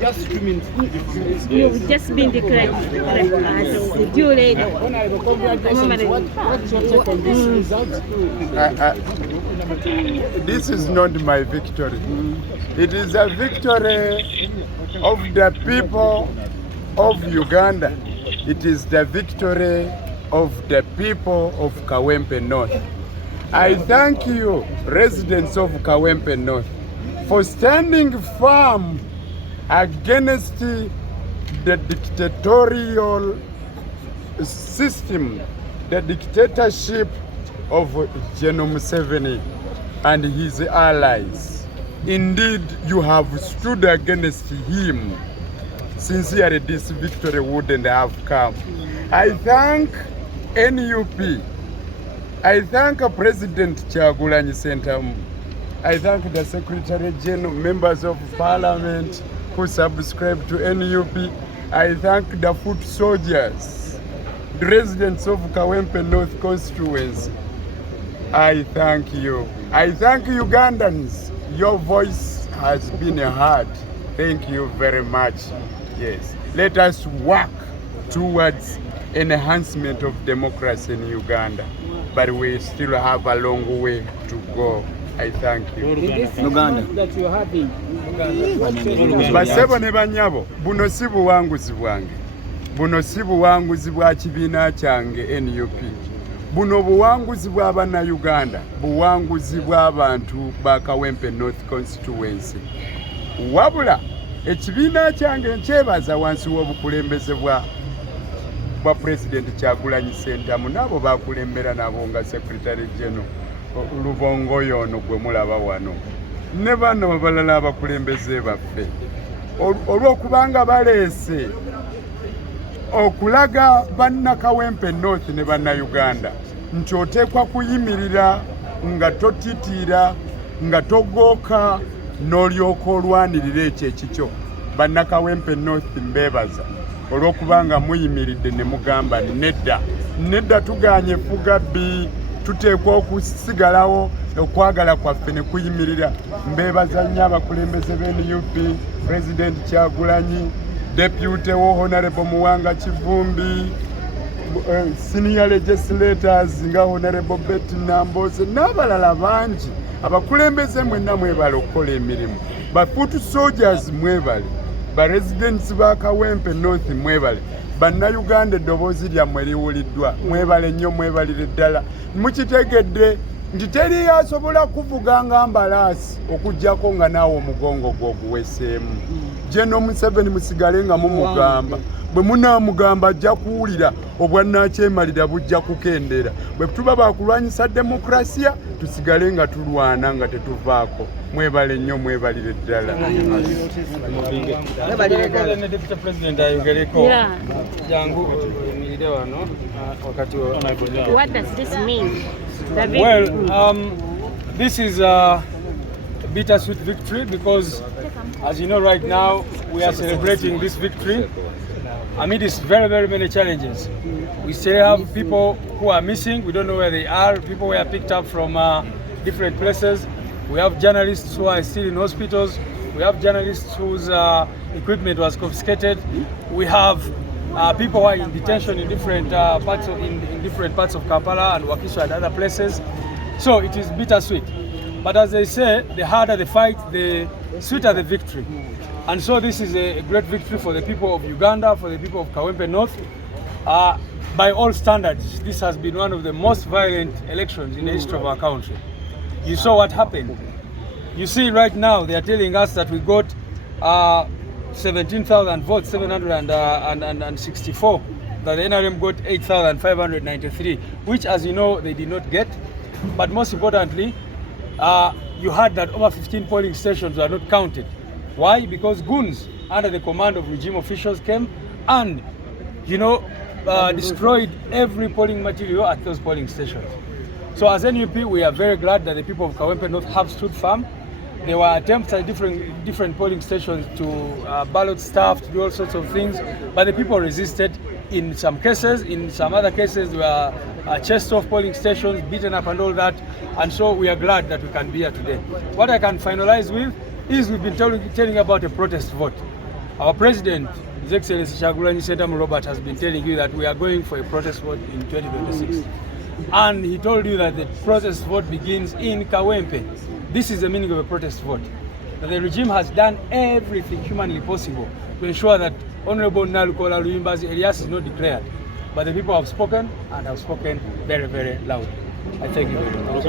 Just 2 minutes. You've just been declared as the duly. Congratulations. What's your take on this result? This is not my victory. It is a victory of the people of Uganda. It is the victory of the people of Kawempe North. I thank you, residents of Kawempe North, for standing firm against the dictatorial system, the dictatorship of General Museveni and his allies. Indeed, you have stood against him. Sincerely, this victory wouldn't have come. I thank NUP. I thank President Kyagulanyi Ssentamu. I thank the Secretary General, members of Parliament who subscribe to NUP. I thank the foot soldiers, the residents of Kawempe North constituency. I thank you. I thank Ugandans. Your voice has been heard. Thank you very much. Yes. Let us work towards enhancement of democracy in Uganda. But we still have a long way to go. I thank you. Uganda. That you're having. Basebo ne banyabo, buno si buwanguzi bwange. Buno si buwanguzi bwa kibiina kyange NUP. Buno buwanguzi bw'abana Uganda, buwanguzi bw'abantu ba Kawempe North constituency. Wabula ekibiina kyange nkyebaza wansi w'obukulembeze bwa President Kyagulanyi Ssentamu nabo bakulembera nabo nga Secretary General Lubongo yono gwe mulaba wano ne bano abalala abakulembeze baffe olw'okubanga baleese okulaga banna Kawempe North ne banna Uganda nti oteekwa kuyimirira nga totitiira nga togooka n'olyoka olwanirira ekyo ekikyo. Banna Kawempe North mbeebaza olw'okubanga muyimiridde ne mugamba nedda tuganye Fugabbi, tuteekwa okusigalawo okwagala kwaffe ne kuyimirira. Mbeebaza nnyo abakulembeze b'NUP, President Kyagulanyi, Deputy wo Honourable Muwanga Kivumbi, senior legislators nga Honourable Betty Nambooze n'abalala bangi. Abakulembeze mwenna mwebale okukola emirimu. Ba foot soldiers mwebale. Ba residents ba Kawempe North mwebale. Bannayuganda eddoboozi lyammwe liwuliddwa. Mwebale nnyo, mwebalire ddala. Mukitegedde nti teri asobola kuvuga nga mbalaasi okuggyako nga naawe omugongo gw'oguweseemu. General Museveni musigale nga mumugamba. Bwe munaamugamba ajja kuwulira, obwannakyemalira bujja kukendera. Bwe tuba bakulwanyisa demokrasiya, tusigale nga tulwana nga tetuvaako. Mwebale nnyo, mwebalire ddala. Deputy President Ayogeddeko. What does this mean? Well, this is a bittersweet victory because, as you know, right now we are celebrating this victory amidst very, very many challenges. We still have people who are missing. We don't know where they are. People were picked up from different places. We have journalists who are still in hospitals. We have journalists whose equipment was confiscated. We have people who are in detention in different parts of Kampala and Wakiso and other places. So it is bittersweet. But as they say, the harder the fight, the sweeter the victory. And so this is a great victory for the people of Uganda, for the people of Kawempe North. By all standards, this has been one of the most violent elections in the history of our country. You saw what happened. You see right now they are telling us that we got 17,000 votes, 764, that the NRM got 8,593, which, as you know, they did not get. But most importantly, you heard that over 15 polling stations were not counted. Why? Because goons under the command of regime officials came and, destroyed every polling material at those polling stations. So as NUP, we are very glad that the people of Kawempe North have stood firm. There were attempts at different polling stations to ballot staff, to do all sorts of things, but the people resisted in some cases. In some other cases, there were chased off polling stations, beaten up and all that, and so we are glad that we can be here today. What I can finalize with is we've been telling about a protest vote. Our President, His Excellency Honourable Robert, has been telling you that we are going for a protest vote in 2026. And he told you that the protest vote begins in Kawempe. This is the meaning of a protest vote. That the regime has done everything humanly possible to ensure that Honourable Nalukoola Elias is not declared. But the people have spoken, and have spoken very, very loud. I thank you very much.